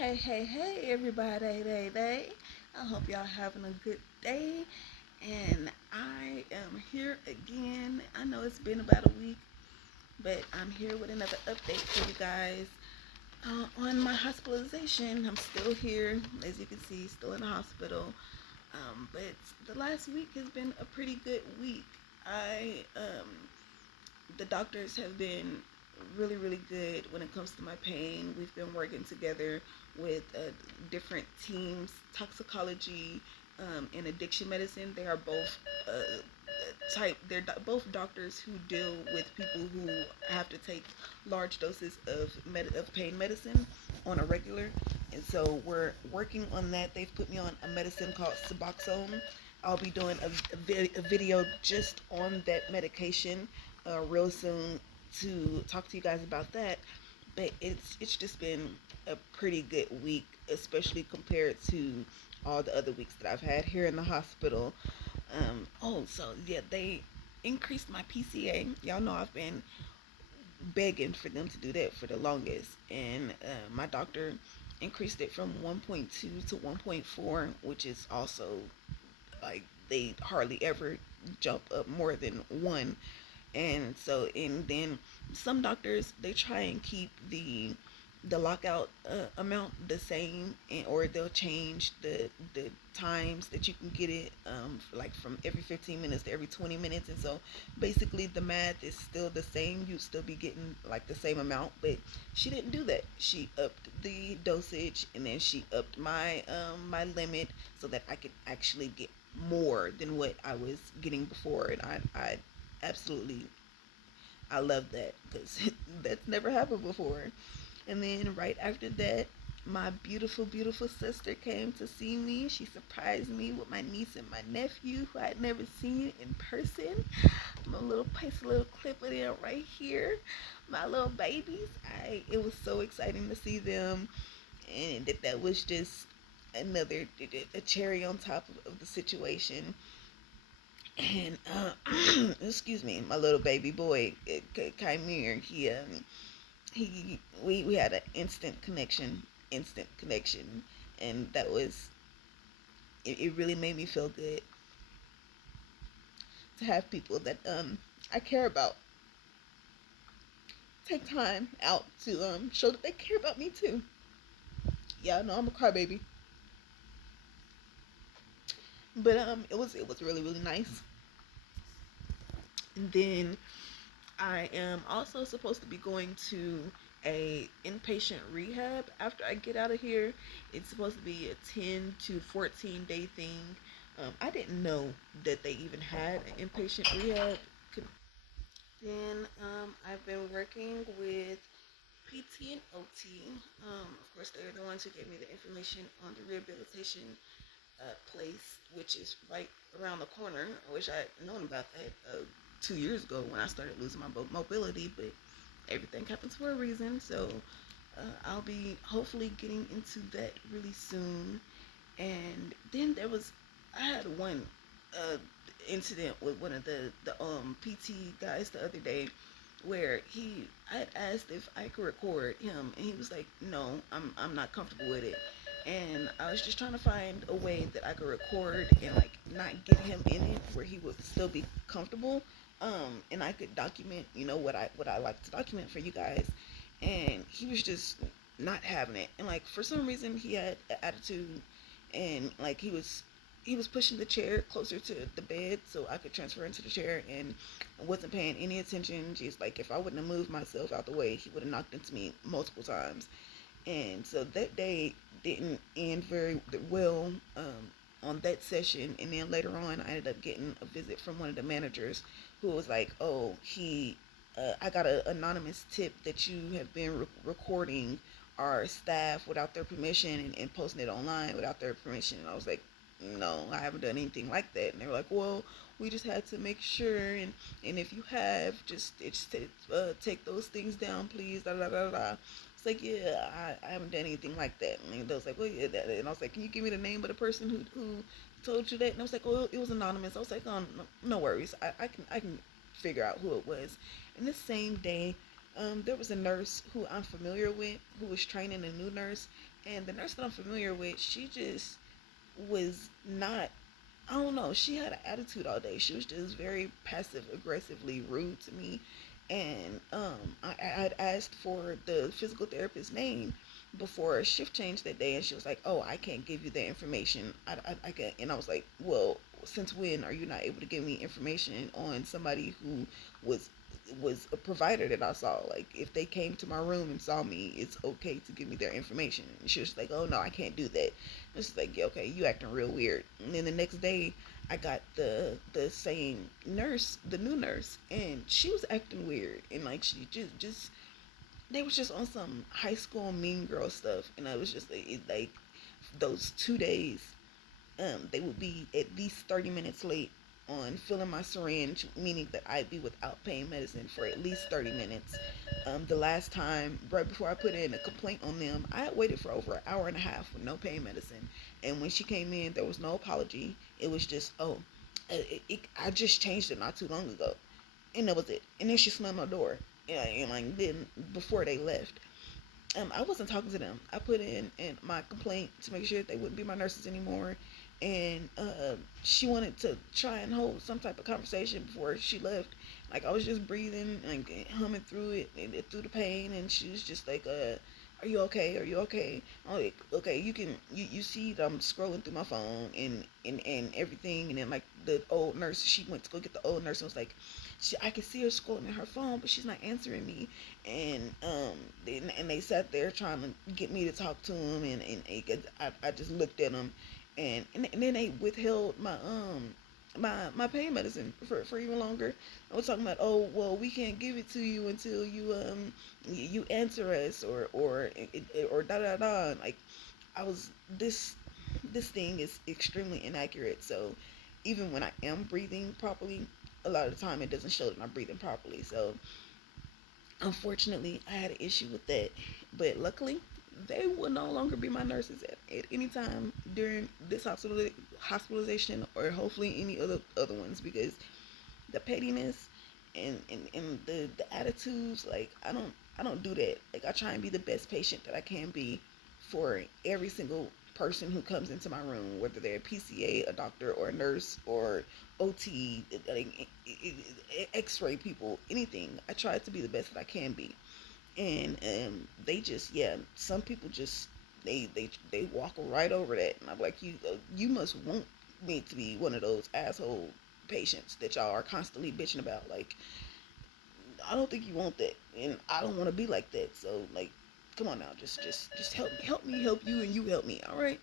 Hey, everybody, I hope y'all having a good day. And I am here again. I know it's been about a week, but I'm here with another update for you guys on my hospitalization. I'm still here, as you can see, still in the hospital. But the last week has been a pretty good week. The doctors have been really good when it comes to my pain. We've been working together with different teams, toxicology and addiction medicine. They are both both doctors who deal with people who have to take large doses of pain medicine on a regular. And so we're working on that. They've put me on a medicine called Suboxone. I'll be doing a video just on that medication real soon to talk to you guys about that. But it's just been a pretty good week, especially compared to all the other weeks that I've had here in the hospital. So yeah, they increased my PCA. Y'all know I've been begging for them to do that for the longest, and my doctor increased it from 1.2 to 1.4, which is also like they hardly ever jump up more than one. And then some doctors, they try and keep the lockout amount the same, or they'll change the times that you can get it, like from every 15 minutes to every 20 minutes. And so basically the math is still the same. You'd still be getting like the same amount, but she didn't do that. She upped the dosage, and then she upped my limit so that I could actually get more than what I was getting before. And I absolutely, I love that, because that's never happened before. And then right after that, my beautiful sister came to see me. She surprised me with my niece and my nephew, who I'd never seen in person. I'm a little paste a little clip of them right here. My little babies. It was so exciting to see them, and that was just another a cherry on top of the situation. And excuse me, my little baby boy, Kymir, we had an instant connection, and that was it really made me feel good to have people that I care about take time out to show that they care about me too. Yeah, no, I'm a crybaby, but it was really nice. And then I am also supposed to be going to a inpatient rehab after I get out of here. It's supposed to be a 10 to 14 day thing. I didn't know that they even had an inpatient rehab. Then I've been working with PT and OT. Of course, they're the ones who gave me the information on the rehabilitation place, which is right around the corner. I wish I had known about that 2 years ago when I started losing my mobility, but everything happens for a reason. So I'll be hopefully getting into that really soon. And then I had one uh, incident with one of the PT guys the other day, where I had asked if I could record him, and he was like, "No, I'm not comfortable with it." And I was just trying to find a way that I could record and like not get him in it where he would still be comfortable, and I could document, what I like to document for you guys. And he was just not having it, and like for some reason he had an attitude, and like he was pushing the chair closer to the bed so I could transfer into the chair, and wasn't paying any attention. Just like if I wouldn't have moved myself out the way, he would have knocked into me multiple times. And so that day didn't end very well on that session. And then later on, I ended up getting a visit from one of the managers, who was like, "Oh, I got an anonymous tip that you have been recording our staff without their permission, and posting it online without their permission." And I was like, "No, I haven't done anything like that." And they were like, "Well, we just had to make sure, and if you have, just take those things down, please." Da da da da. It's like, "Yeah, I haven't done anything like that." And they was like, "Well, yeah, that." And I was like, "Can you give me the name of the person who told you that?" And I was like, "Oh, it was anonymous." I was like, "Oh, no worries. I can figure out who it was." And this same day, there was a nurse who I'm familiar with, who was training a new nurse, And the nurse that I'm familiar with, she just was not, I don't know, she had an attitude all day. She was just very passive aggressively rude to me. And I had asked for the physical therapist's name before a shift change that day, and she was like, "Oh, I can't give you the information. I can't." And I was like, "Well, since when are you not able to give me information on somebody who was a provider that I saw? Like, if they came to my room and saw me, it's okay to give me their information." And she was like, "Oh no, I can't do that." It's like, yeah, okay, you acting real weird. And then the next day, I got the same nurse, the new nurse, and she was acting weird, and like she just they was just on some high school mean girl stuff, and I was just like those 2 days, they would be at least 30 minutes late on filling my syringe, meaning that I'd be without pain medicine for at least 30 minutes. The last time, right before I put in a complaint on them, I had waited for over an hour and a half with no pain medicine. And when she came in, there was no apology. It was just, oh, I just changed it not too long ago. And that was it. And then she slammed my door. And like, then before they left, I wasn't talking to them. I put in my complaint to make sure that they wouldn't be my nurses anymore, and she wanted to try and hold some type of conversation before she left. Like, I was just breathing and humming through it and through the pain, and she was just like, "Are you okay? Are you okay?" I'm like, "Okay, you see that I'm scrolling through my phone and everything." And then like the old nurse, she went to go get the old nurse and was like, I could see her scrolling in her phone, but she's not answering me. And they sat there trying to get me to talk to him, I just looked at them, and then they withheld my pain medicine for even longer. I was talking about, "Oh, well, we can't give it to you until you answer us, or da da da." Like, I was this thing is extremely inaccurate. So even when I am breathing properly, a lot of the time it doesn't show that I'm breathing properly. So unfortunately, I had an issue with that. But luckily, they will no longer be my nurses at any time during this hospitalization, or hopefully any other ones, because the pettiness and the attitudes, like, I don't do that. Like, I try and be the best patient that I can be for every single person who comes into my room, whether they're a PCA, a doctor, or a nurse, or OT, like X-ray people, anything. I try to be the best that I can be, and they just, yeah, some people just they walk right over that, and I'm like, you must want me to be one of those asshole patients that y'all are constantly bitching about. Like, I don't think you want that, and I don't want to be like that. So, like, come on now, just help you, and you help me. All right.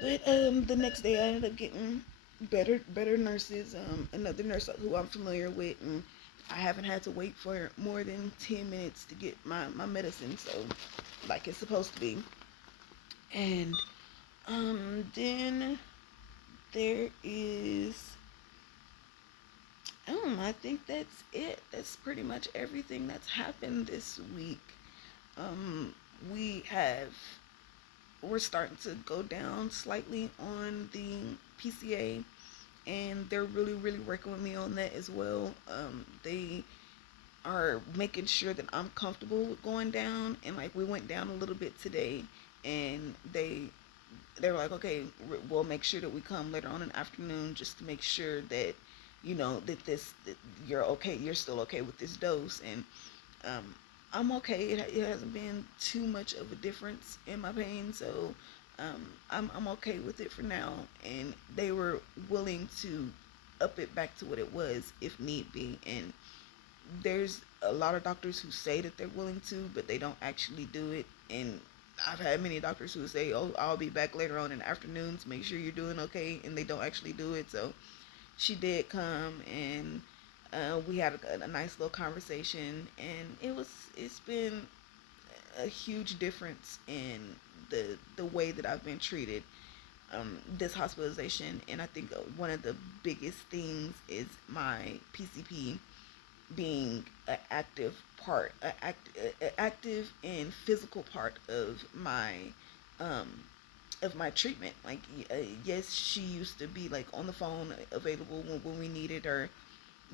But the next day I ended up getting better nurses. Another nurse who I'm familiar with, and I haven't had to wait for more than 10 minutes to get my medicine. So, like it's supposed to be. And then there is, I think that's it. That's pretty much everything that's happened this week. Um, we have we're starting to go down slightly on the PCA, and they're really working with me on that as well. They are making sure that I'm comfortable with going down, and like we went down a little bit today, and they were like, "Okay, we'll make sure that we come later on in the afternoon just to make sure that that you're okay, you're still okay with this dose." And um, I'm okay. It hasn't been too much of a difference in my pain, so I'm okay with it for now. And they were willing to up it back to what it was if need be. And there's a lot of doctors who say that they're willing to, but they don't actually do it. And I've had many doctors who say, "Oh, I'll be back later on in the afternoon to make sure you're doing okay," and they don't actually do it. So she did come, and we had a nice little conversation, and it's been a huge difference in the way that I've been treated, this hospitalization. And I think one of the biggest things is my PCP being an active part, a active and physical part um, of my treatment. Like, yes, she used to be like on the phone, available when we needed her,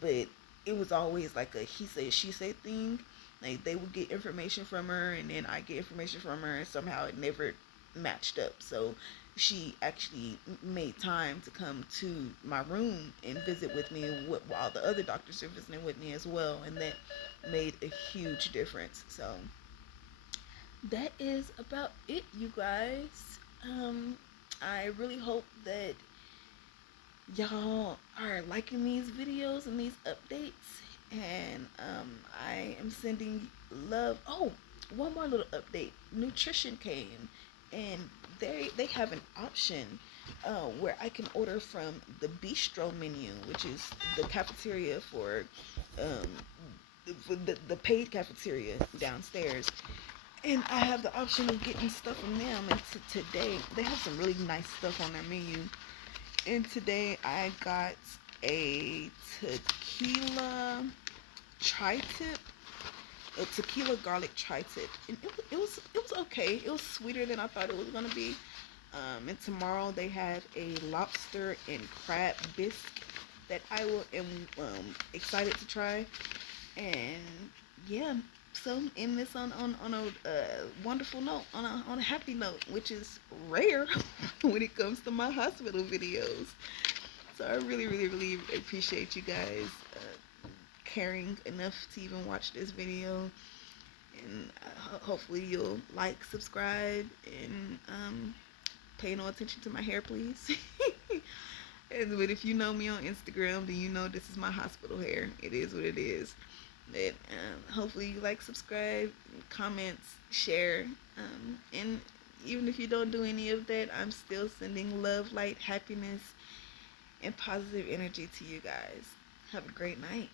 but it was always like a he said she said thing. Like they would get information from her, and then I get information from her, and somehow it never matched up. So she actually made time to come to my room and visit with me while the other doctors are visiting with me as well, and that made a huge difference. So that is about it, you guys. I really hope that y'all are liking these videos and these updates, and I am sending love. Oh, one more little update. Nutrition came, and they have an option where I can order from the bistro menu, which is the cafeteria um, for the paid cafeteria downstairs. And I have the option of getting stuff from them. And today they have some really nice stuff on their menu. And today I got a tequila tri-tip, a tequila garlic tri-tip, and it was okay. It was sweeter than I thought it was gonna be. And tomorrow they have a lobster and crab bisque that I will am excited to try. And yeah, so end this on a wonderful note, on a happy note, which is rare when it comes to my hospital videos. So I really, really, really appreciate you guys caring enough to even watch this video, and hopefully you'll like, subscribe, and pay no attention to my hair, please. But if you know me on Instagram, then you know this is my hospital hair. It is what it is. But hopefully you like, subscribe, comments, share, and even if you don't do any of that, I'm still sending love, light, happiness, and positive energy to you guys. Have a great night.